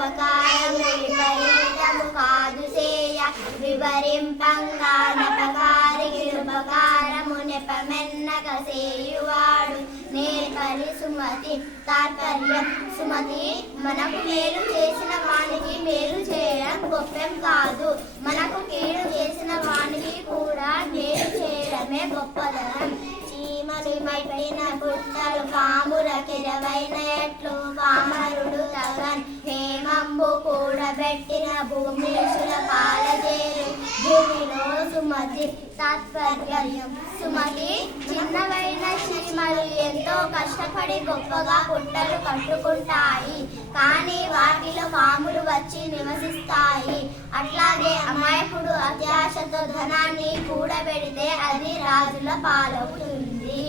ఉపకారము విపరీతము కాదు సేయ వివరింపంగా నెపకారికి ఉపకారము నెపమెన్నక సేయువాడు నేర్పరి సుమతి. తాత్పర్యం: సుమతి, మనకు మేలు చేసిన వానికి మేలు చేయడం గొప్పం కాదు, మనకు కీడు చేసిన వానికి కూడా మేలు చేయడమే గొప్పదనం. చీమలు పట్టిన పుట్టలు పాములకిరవైన ఎట్లు పామరుడు తగన్ హేమంబు కూడబెట్టిన భూమిషుల పాలజేరు భూమిలో సుమతి. తాత్పర్యం: సుమతి, చిన్నవైన చీమలు ఎంతో కష్టపడి గొప్పగా పుట్టలు కట్టుకుంటాయి, కానీ వాటిలో పాములు వచ్చి నివసిస్తాయి. అట్లాగే అమాయకుడు అత్యాశతో ధనాన్ని కూడబెడితే అది రాజుల పాలవుతుంది.